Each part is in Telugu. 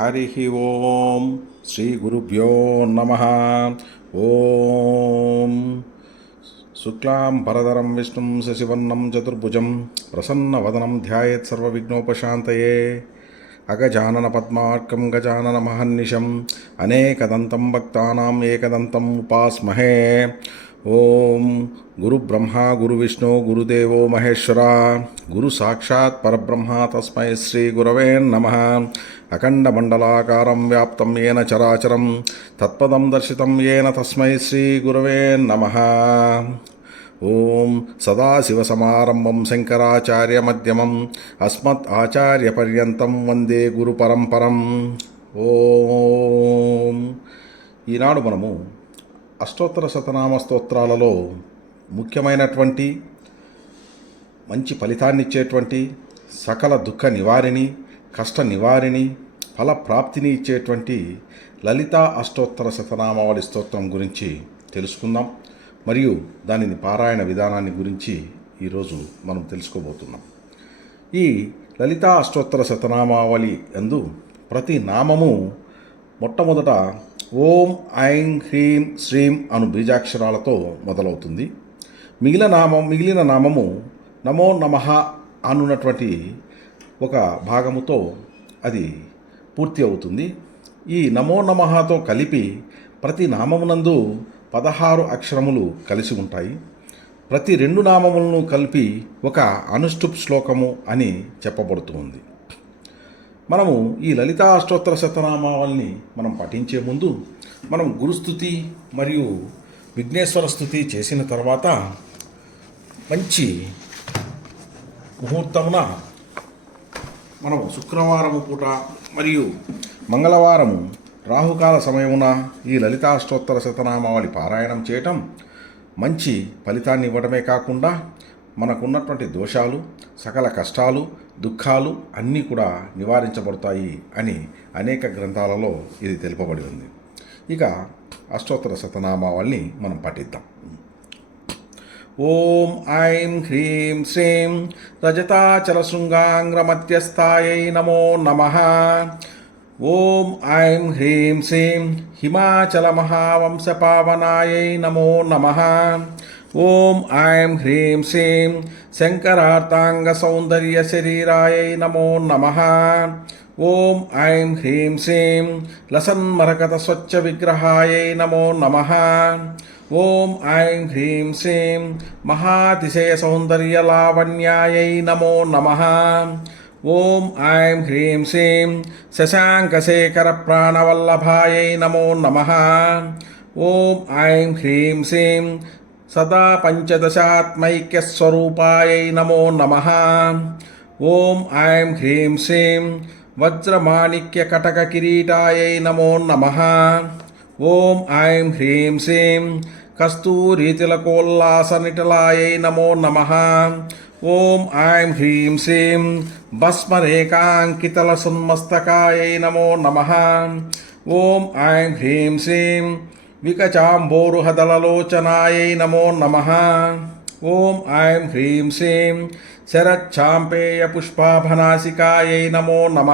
హరి ఓం శ్రీ గురుభ్యో నమ. ఓం. శుక్లాం పరదరం విష్ణుం శశివర్ణం చతుర్భుజం ప్రసన్నవదనం ధ్యాయేత్ సర్వవిఘ్నోపశాంతయే. అగజానన పద్మార్కం గజానన మహర్నిశం. అనేకదంతం భక్తానాం ఏకదంతం ఉపాస్మహే. ఓం గురు బ్రహ్మ గురు విష్ణు గురుదేవో మహేశ్వర. గురు సాక్షాత్ పరబ్రహ్మ తస్మై శ్రీ గురవే నమ. అఖండ మండలాకారం వ్యాప్తం ఏన చరాచరం తత్పదం దర్శితం ఏన తస్మై శ్రీ గురవే నమ. ఓం సదాశివసమారంభం శంకరాచార్యమధ్యమం అస్మత్ ఆచార్యపర్యంతం వందే గురు పరంపరం. ఓం. ఈనాడు మనము అష్టోత్తర శతనామ స్తోత్రాలలో ముఖ్యమైనటువంటి మంచి ఫలితాన్ని ఇచ్చేటువంటి సకల దుఃఖ నివారిణి కష్ట నివారిణి ఫల ప్రాప్తిని ఇచ్చేటువంటి లలితా అష్టోత్తర శతనామావళి స్తోత్రం గురించి తెలుసుకుందాం. మరియు దానిని పారాయణ విధానాన్ని గురించి ఈరోజు మనం తెలుసుకోబోతున్నాం. ఈ లలితా అష్టోత్తర శతనామావళి ఎందు ప్రతి నామము మొట్టమొదట ఓం ఐం హ్రీం శ్రీం అను బీజాక్షరాలతో మొదలవుతుంది. మిగిలిన నామం మిగిలిన నామము నమో నమః అనున్నటువంటి ఒక భాగముతో అది పూర్తి అవుతుంది. ఈ నమో నమఃతో కలిపి ప్రతి నామమునందు పదహారు అక్షరములు కలిసి ఉంటాయి. ప్రతి రెండు నామములను కలిపి ఒక అనుష్ఠుప్ శ్లోకము అని చెప్పబడుతుంది మనము ఈ లలితా అష్టోత్తర శతనామావల్ని మనం పఠించే ముందు మనం గురుస్థుతి మరియు విఘ్నేశ్వర స్థుతి చేసిన తర్వాత మంచి ముహూర్తమున మనం శుక్రవారము పూట మరియు మంగళవారము రాహుకాల సమయమున ఈ లలితాష్టోత్తర శతనామావళి పారాయణం చేయటం మంచి ఫలితాన్ని ఇవ్వడమే కాకుండా మనకున్నటువంటి దోషాలు సకల కష్టాలు దుఃఖాలు అన్నీ కూడా నివారించబడతాయి అని అనేక గ్రంథాలలో ఇది తెలుపబడి ఉంది. ఇక అష్టోత్తర శతనామావల్ని మనం పఠిద్దాం. ఓం ఐం హ్రీం శ్రీం రజతాచలశృంగాంగ్రమధ్యస్థాయై నమో నమః. ఓం ఐం హ్రీం శ్రీం పావనాయై నమో నమః. ఓం ఐం హ్రీం శ్రీం శంకరార్థాంగ సౌందర్య శంకరార్తాంగసౌందర్యశరీరాయై నమో నమ. ఓం ఐం హ్రీం శ్రీం లసన్మరకత స్వచ్ఛ విగ్రహాయై నమో నమ. ఓం ఐం హ్రీం శ్రీం మహాతిశయ సౌందర్య సౌందర్యలావణ్యాయై నమో నమ. ఓం ఐం హ్రీం శ్రీం శశాంకశేఖర ప్రాణవల్లభాయై నమో నమ. ఓం ఐం హ్రీం శ్రీం సదా పంచదశాత్మైక్యస్వరూపాయై నమో నమ. ఓం ఐం హ్రీం శ్రీం వజ్రమాణిక్య కటక వజ్రమాణిక్యకటకకిరీటాయై నమో నమ. ఓం ఐం హ్రీం శ్రీం కస్తూరీతిలకోల్లాసనిటలాయై నమో నమ. ఓం ఐం హ్రీం శ్రీం భస్మరేకాంకితలసున్మస్తకాయై నమో నమ. ఓం ఐం హ్రీం శ్రీం వికచాంబోరుహదలలోచనాయై నమో నమ ఓం ఐం హ్రీం శ్రీం శరచ్ఛాంపేయ శరచ్ఛాంపేయపుష్పాభనాసికాయై నమో నమ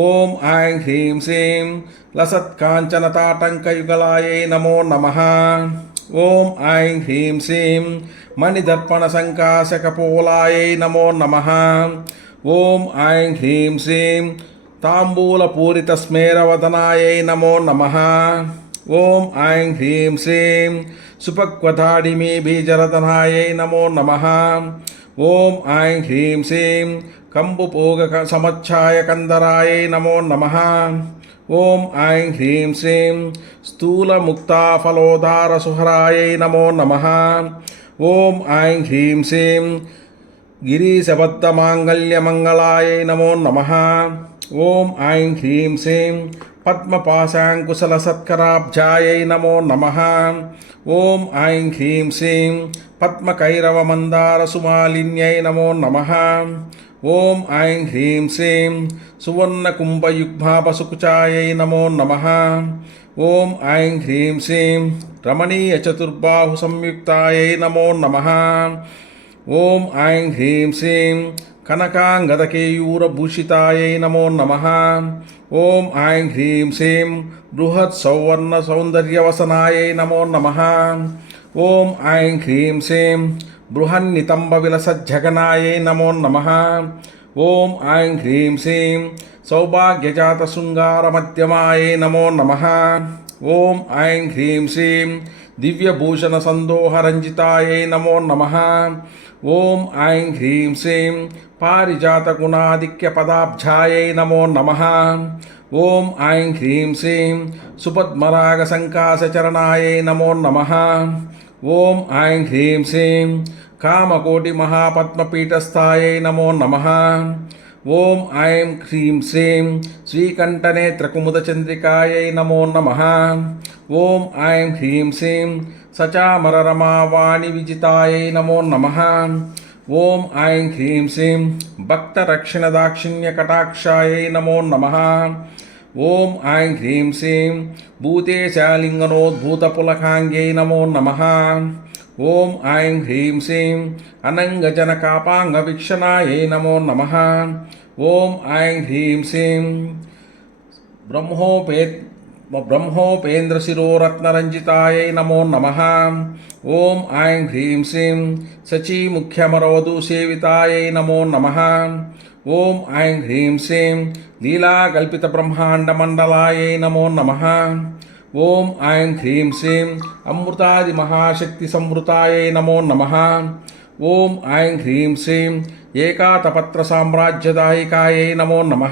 ఓం ఐం హ్రీం శ్రీం లసత్కాంచనతాటంకయుగలాయై నమో నమ ఓం ఐం హ్రీం శ్రీం మణిదర్పణసంకాశకపోలాయై నమో నమ ఓం ఐం హ్రీం శ్రీం తాంబూలపూరితస్మేరవదనాయై నమో నమ ఓం ఐం హ్రీం శ్రీం సుపక్వతాడిమీ బీజరతనాయై నమో నమ. ఓం ఐం హ్రీం శ్రీం కంబుపోగ సమచ్ఛాయ కందరాయై నమో నమ. ఓం ఐం హ్రీం శ్రీం స్థూలముక్తాఫలోదారసుహరాయై నమో నమ. ఓం ఐం హ్రీం శ్రీం గిరీశబద్ధమాంగళ్యమంగళాయై నమో నమ. ఓం ఐం హ్రీం శ్రీం పద్మపాశాంకుశలసత్కరాబ్జాయై నమో నమ ఓం ఐం హ్రీం శ్రీం పద్మకైరవమందారసుమాలిన్యై నమో నమ ఓం ఐం హ్రీం శ్రీం సువర్ణకుంభయుగ్మాపసుకుచాయై నమో నమ ఓం ఐం హ్రీం శ్రీం రమణీయ చతుర్బాహు సంయుక్తాయై నమో నమ ఓం ఐం హ్రీం శ్రీం కనకాంగదకేయూరభూషితాయై నమో నమ. ఓం ఐం హ్రీం శ్రీం బృహత్ సౌవర్ణ సౌందర్యవసనాయై నమో నమ. ఓం ఐం హ్రీం శ్రీం బృహన్నితంబ విలసజ్జగనాయై నమో నమ. ఓం ఐం హ్రీం శ్రీం సౌభాగ్యజాత శృంగారమధ్యమాయై నమో నమ. ఓం ఐం హ్రీం శ్రీం దివ్యభూషణ సందోహరంజితాయై నమో నమ. ఓం ఐం హ్రీం శ్రీం పారిజాతగుణాధిక్య పదాబ్జాయై నమో నమ. ఓం ఐం హ్రీం శ్రీం సుపద్మరాగ సంకాసచరణాయై నమో నమ. ఓం ఐం హ్రీం శ్రీం కామకోటి మహాపద్మపీఠస్థాయై నమో నమ. ఓం ఐం హ్రీం శ్రీం శ్రీకంఠనేత్రకుముదచంద్రికాయై నమో నమ. ఓం ఐం హ్రీం శ్రీం సచామరరమావాణి విజితాయై నమో నమ. ఓం ఐం హ్రీం శ్రీం భక్తరక్షణదాక్షిణ్యకటాక్షాయై నమో నమ. ఓం ఐం హ్రీం శ్రీం భూతేశాలింగనోద్భూతపులకాంగ్యై నమో నమ. ఓం ఐం హ్రీం శ్రీం అనంగజనకాపాంగవీక్షణాయై నమో నమ. ఓం ఐం హ్రీం శ్రీం. బ్రహ్మోపేత్ బ్రహ్మోపేంద్రశిరోరత్నరంజితాయై నమో నమ ఓం ఐం హ్రీం శ్రీం శచీముఖ్యమరవధు సేవితాయై నమో నమ ఓం ఐం హ్రీం శ్రీం లీలాకల్పిత బ్రహ్మాండమండలాయై నమో నమ ఓం ఐం హ్రీం శ్రీం అమృతాది మహాశక్తి సంవృతాయై నమో నమ ఓం ఐం హ్రీం శ్రీం ఏకాతపత్ర సామ్రాజ్యదాయికాయై నమో నమ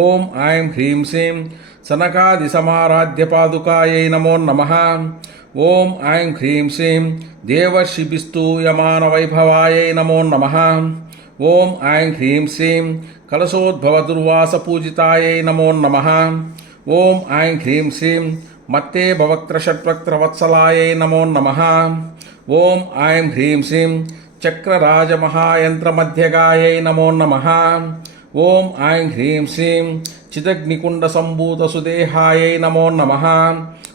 ఓం ఐం హ్రీం శ్రీం సనకాది సమారాధ్య పాదుకాయై నమో నమ. ఓం ఐం హ్రీం శ్రీం దేవర్షిభిస్తూయమాన వైభవాయై నమో నమ. ఓం ఐం హ్రీం శ్రీం కలశోద్భవ దుర్వాస పూజితాయై నమో నమ. ఓం ఐం హ్రీం శ్రీం మత్తే భవక్త్ర షట్వక్త్ర వత్సలాయై నమో నమ. ఓం ఐం హ్రీం శ్రీం చక్రరాజమహాయంత్రమధ్యగాయై నమో నమ. ఓం ఐం హ్రీం శ్రీం చిదగ్నికుండ సంభూత సుదేహాయై నమో నమ.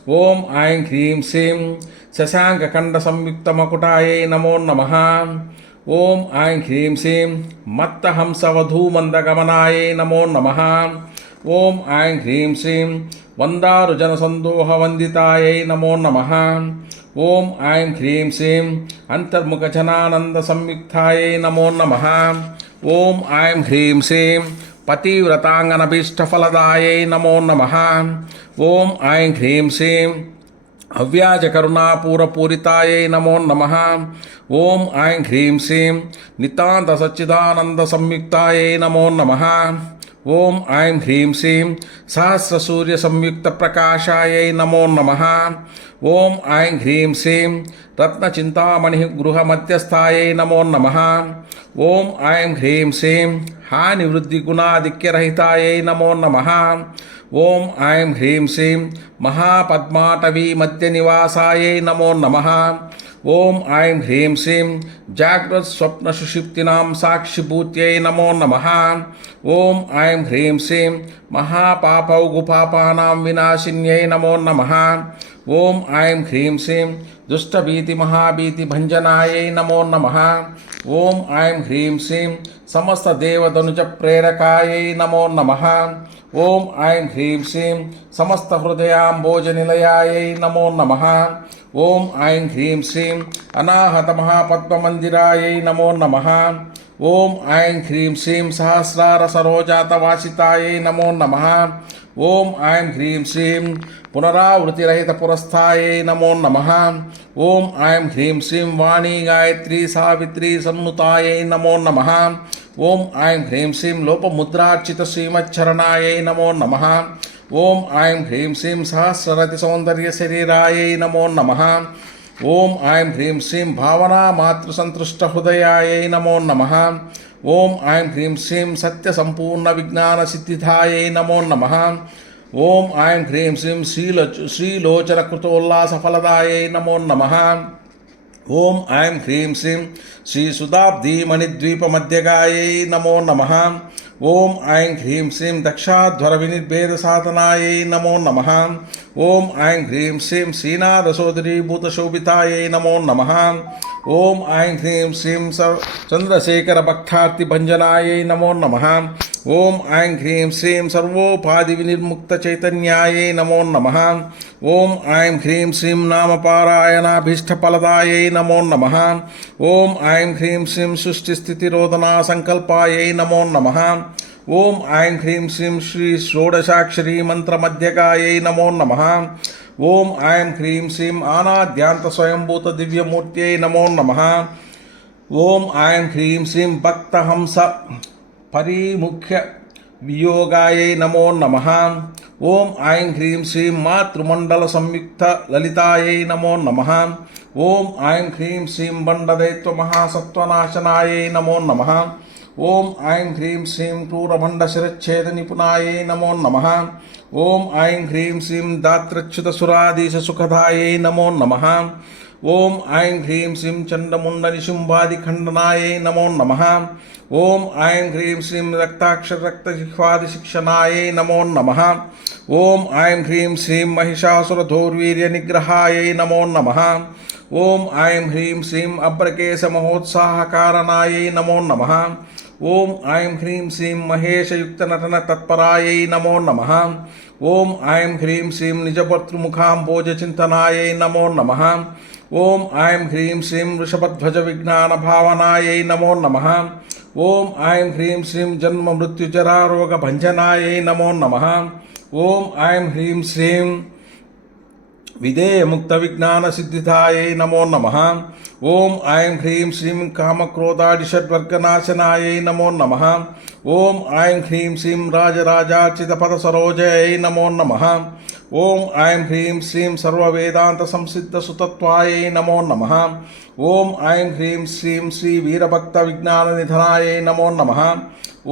ఓం ఐం హ్రీం శ్రీం శశాంకఖండ సంయుక్త మకుటాయై నమో నమ. ఓం ఐం హ్రీం శ్రీం మత్తహంసవధూమందగమనాయై నమో నమ. ఓం ఐం హ్రీం శ్రీం వందారు వందారుజనసందోహవందితాయై నమో నమ. ఓం ఐం హ్రీం శ్రీం అంతర్ముఖజనానంద సంయుక్తాయై నమో నమ. ఓం ఐం హ్రీం శ్రీం పతివ్రతాంగనభీష్టఫలదాయై నమో నమ. ఓం ఐం హ్రీం శ్రీం అవ్యాజకరుణాపూరపూరితాయై నమో నమ. ఓం ఐం హ్రీం శ్రీం నితాంత సచ్చిదానంద సంయుక్తాయై నమో నమ. ఓం ఐం హ్రీం శ్రీం సహస్రసూర్య సంయుక్త ప్రకాశాయై నమో నమ. ఓం ఐం హ్రీం శ్రీం రత్నచింతామణి గృహమధ్యస్థాయై నమో నమ. ఓం ఐం హ్రీం శ్రీం హానివృద్ధి గుణాధిక్యరహితాయై నమో నమ. ఓం ఐం హ్రీం శ్రీం మహాపద్మాటవీ మధ్య నివాసాయై నమో నమ. ఓం ఐం హ్రీం శ్రీం జాగ్రత్ స్వప్న సుషిప్తినాం సాక్షిభూత్యై నమో నమ. ఓం ఐం హ్రీం శ్రీం మహాపాపౌగుపాపానాం వినాశిన్యై నమో నమ. ఓం ఐం హ్రీం శ్రీం దుష్టభీతి మహాభీతి భంజనాయై నమో నమ ఓం ఐం హ్రీం శ్రీం సమస్త దేవతనుజ ప్రేరకాయై నమో నమ ఓం ఐం హ్రీం శ్రీం సమస్త హృదయాంబోజ నిలయాయై నమో నమ ఓం ఐం హ్రీం శ్రీం అనాహత మహాపద్మమందిరాయై నమో నమ ఓం ఐం హ్రీం శ్రీం పునరావృతిరహిత పురస్థాయే నమో నమ. ఓం ఐం హ్రీం శ్రీం వాణి గాయత్రి సావిత్రి సన్నుతాయై నమో నమ. ఓం ఐం హ్రీం శ్రీం లోపముద్రార్చిత శ్రీమచ్చరణాయై నమో నమ. ఓం ఐం హ్రీం శ్రీం సహస్రరతి సౌందర్య శరీరాయై నమో నమ. ఓం ఐం హ్రీం శ్రీం భావనా మాతృసంతృష్ట హృదయాయై నమో నమ. ఓం ఐం హ్రీం శ్రీం సత్య సంపూర్ణ విజ్ఞాన సిద్ధిధాయై నమో నమ. ఓం ఐం హ్రీం శ్రీం శ్రీలో శ్రీలోచన కృతోల్లాస ఫలదాయై నమో నమ. ఓం ఐం హ్రీం శ్రీం శ్రీ సుధాబ్ధీమణిద్వీపమధ్యగాయై నమో నమ. ఓం ఐం హ్రీం శ్రీం దక్షాధ్వర వినిర్భేద సాధనాయై నమో నమ. ఓం ఐం హ్రీం శ్రీం శ్రీనాథ సోదరీ భూతశోభితాయై నమో నమ. ఓం ఐం హ్రీం శ్రీం చంద్రశేఖర భక్తార్తి భంజనాయై నమో నమ. ఓం ఐం హ్రీం శ్రీం సర్వోపాధి వినిర్ముక్త చైతన్యాయై నమో నమ. ఓం ఐం హ్రీం శ్రీం నామపారాయణాభీష్టఫలదాయై నమో నమ. ఓం ఐం హ్రీం శ్రీం సృష్టిస్థితిరోధనా సంకల్పాయై నమో నమ. ఓం ఐం హ్రీం శ్రీం శ్రీ షోడశాక్షరీ మంత్రమధ్యకాయై నమో నమ. ఓం ఐం హ్రీం శ్రీం ఆనాద్యాంత స్వయంభూత దివ్యమూర్త్యై నమో నమ. ఓం ఐం హ్రీం శ్రీం భక్తహంస పరిముఖ్య వియోగాయై నమో నమ. ఓం ఐం హ్రీం శ్రీం మాతృమండల సంయుక్త లలితాయై నమో నమ. ఓం ఐం హ్రీం శ్రీం బండదైత్వ మహాసత్వనాశనాయై నమో నమ. ఓం ఐం హ్రీం శ్రీం క్రూరభండ శిరచ్ఛేద నిపుణాయై నమో నమ. ఓం ఐం హ్రీం శ్రీం దాత్రచ్యుత సురాధీశ సుఖదాయై నమో నమ. ఓం ఐం హ్రీం శ్రీం చండముండ నిశుంభాది ఖండనాయై నమో నమ. ఓం ఐం హ్రీం శ్రీం రక్తాక్షర రక్తజిహ్వాది శిక్షణాయై నమో నమ. ఓం ఐం హ్రీం శ్రీం మహిషాసుర ధోర్వీర్య నిగ్రహాయై నమో నమ. ఓం ఐం హ్రీం శ్రీం అప్రకేశ మహోత్సాహకారణాయై నమో నమ. ఓం ఐం హ్రీం శ్రీం మహేషయుక్త నటన తత్పరాయై నమో నమ. ఓం ఐం హ్రీం శ్రీం నిజభర్తృముఖాంబోజ చింతనాయై నమో నమ. ఓం ఐం హ్రీం శ్రీం వృషభధ్వజ విజ్ఞాన భావనాయై నమో నమ. ఓం ఐం హ్రీం శ్రీం జన్మ మృత్యుజరారోగ భంజనాయై నమో నమ. ఓం ఐం హ్రీం శ్రీం విధేయముక్త విజ్ఞాన సిద్ధిధాయై నమో నమ ఓం ఐం హ్రీం శ్రీం కామక్రోధాడిషడ్వర్గనాశనాయై నమో నమ ఓం ఐం హ్రీం శ్రీం రాజరాజార్చితపద సరోజయై నమో నమ ఓం ఐం హ్రీం శ్రీం సర్వవేదాంత సంసిద్ధ సుతత్వాయై నమో నమ ఓం ఐం హ్రీం శ్రీం శ్రీ వీరభక్త విజ్ఞాన నిధనాయై నమో నమ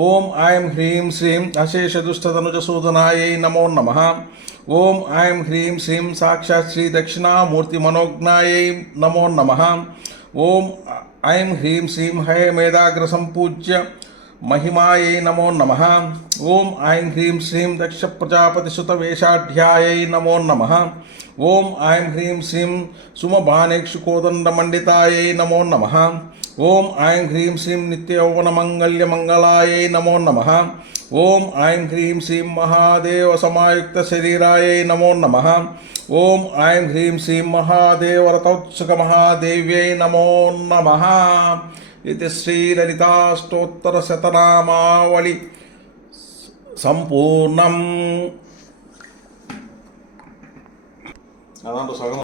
ఓం ఐం హ్రీం శ్రీం అశేష దుష్టతనుజసూదనాయై నమో నమ ఓం ఐం హ్రీం శ్రీం సాక్షాత్ శ్రీ దక్షిణామూర్తి మనోజ్ఞాయై నమో నమ. ఓం ఐం హ్రీం శ్రీం హే మేధాగ్ర సంపూజ్య మహిమాయై నమో నమ. ఓం ఐం హ్రీం శ్రీం దక్ష ప్రజాపతి సుత వేషాఢ్యాయై నమో నమ. ఓం ఐం హ్రీం శ్రీం సుమబాణేక్షుకోదండమండితాయై నమో నమ. ఓం ఐం హ్రీం శ్రీం నిత్యౌవన మంగళ్య మంగళాయై నమో నమ. ఓం ఐం హ్రీం శ్రీం మహాదేవ సమాయుక్త శరీరాయై నమో నమ. ఓం ఐం హ్రీం శ్రీం మహాదేవ రథోత్సుక మహాదేవ్యై నమో నమ. ఇది శ్రీలలితాష్టోత్తరశతనామావళి సంపూర్ణం. అదంతా సగం.